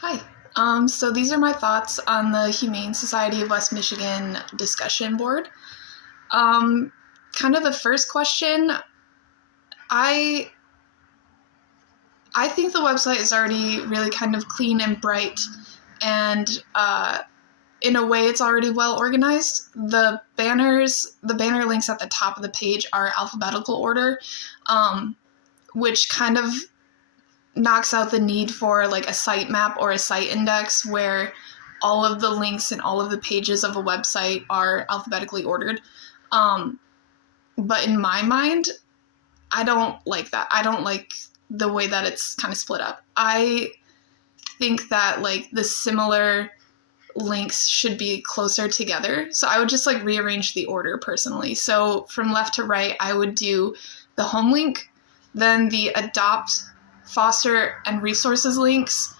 Hi. So these are my thoughts on the Humane Society of West Michigan discussion board. Um, Kind of the first question, I I think the website is already really kind of clean and bright, and in a way, it's already well organized. The banner links at the top of the page are alphabetical order, um, which kind of knocks out the need for like a sitemap or a site index where all of the links and all of the pages of a website are alphabetically ordered. Um, but in my mind, I don't like that. I don't like the way that it's kind of split up. I think that like the similar links should be closer together. So I would just like rearrange the order personally. So from left to right, I would do the home link, then the adopt, foster, and resources links,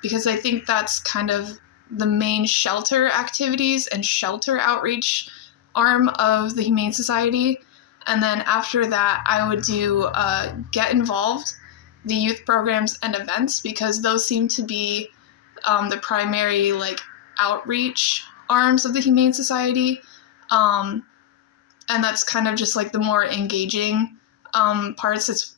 because I think that's kind of the main shelter activities and shelter outreach arm of the Humane Society. And then after that, I would do get involved, the youth programs and events, because those seem to be the primary like outreach arms of the Humane Society. And that's kind of just like the more engaging parts.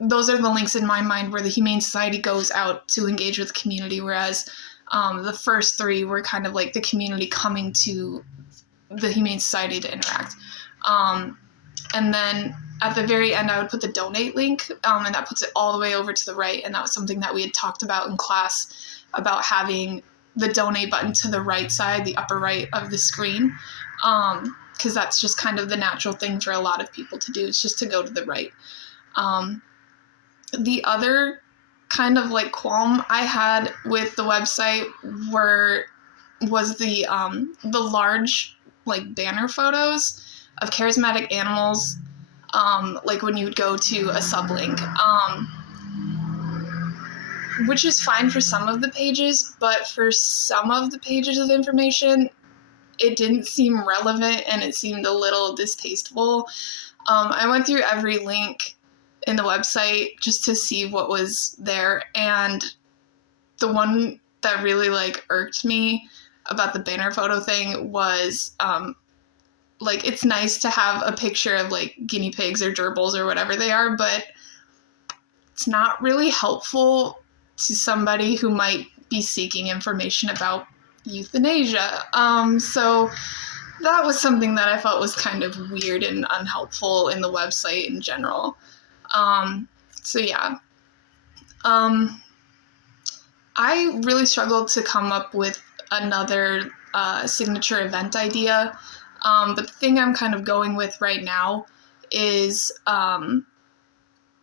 Those are the links in my mind where the Humane Society goes out to engage with the community, whereas the first three were kind of like the community coming to the Humane Society to interact. And then at the very end, I would put the donate link, and that puts it all the way over to the right. And that was something that we had talked about in class, about having the donate button to the right side, the upper right of the screen, because that's just kind of the natural thing for a lot of people to do. It's just to go to the right. The other kind of like qualm I had with the website was the large like banner photos of charismatic animals, like when you would go to a sublink, which is fine for some of the pages, but for some of the pages of information, it didn't seem relevant and it seemed a little distasteful. I went through every link in the website just to see what was there, and the one that really like irked me about the banner photo thing was like it's nice to have a picture of like guinea pigs or gerbils or whatever they are, but it's not really helpful to somebody who might be seeking information about euthanasia. So that was something that I felt was kind of weird and unhelpful in the website in general. So yeah. I really struggled to come up with another signature event idea. But the thing I'm kind of going with right now is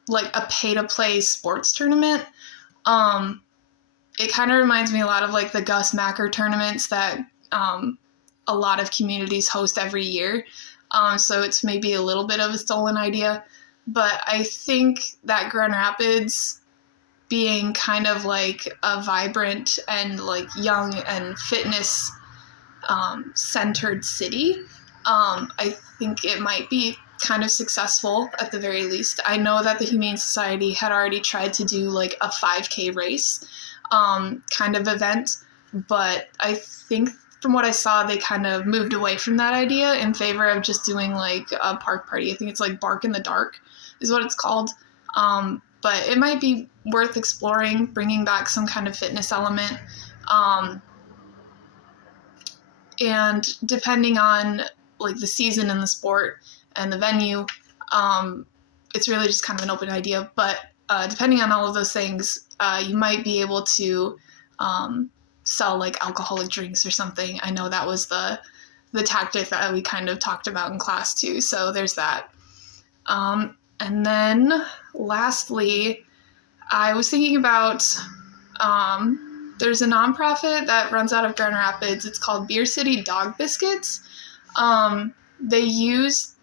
like a pay-to-play sports tournament. It kind of reminds me a lot of like the Gus Macker tournaments that a lot of communities host every year. So it's maybe a little bit of a stolen idea. But I think that Grand Rapids being kind of like a vibrant and like young and fitness centered city, I think it might be kind of successful at the very least. I know that the Humane Society had already tried to do like a 5K race kind of event, but I think from what I saw, they kind of moved away from that idea in favor of just doing like a park party. I think it's like Bark in the Dark is what it's called. But it might be worth exploring, bringing back some kind of fitness element. And depending on like the season and the sport and the venue, it's really just kind of an open idea. But depending on all of those things, you might be able to sell like alcoholic drinks or something. I know that was the tactic that we kind of talked about in class too. So there's that. And then lastly, I was thinking about, there's a nonprofit that runs out of Grand Rapids. It's called Beer City Dog Biscuits. They use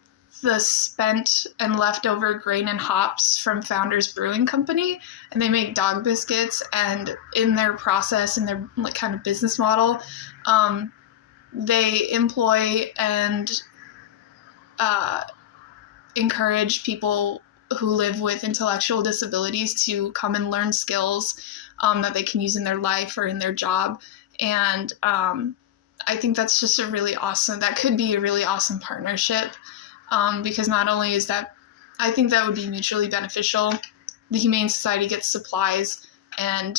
the spent and leftover grain and hops from Founders Brewing Company, and they make dog biscuits. And in their process, in their like kind of business model, they employ and encourage people who live with intellectual disabilities to come and learn skills that they can use in their life or in their job. And I think that's just that could be a really awesome partnership, because not only is that, I think that would be mutually beneficial. The Humane Society gets supplies, and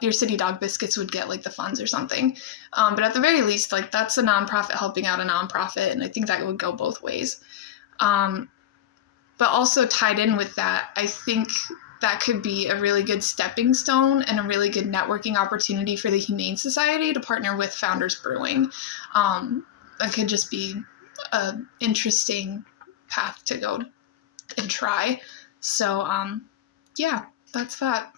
Beer City Dog Biscuits would get like the funds or something. But at the very least, like, that's a nonprofit helping out a nonprofit, and I think that would go both ways. But also tied in with that, I think that could be a really good stepping stone and a really good networking opportunity for the Humane Society to partner with Founders Brewing. That could just be an interesting path to go and try. So, yeah, that's that.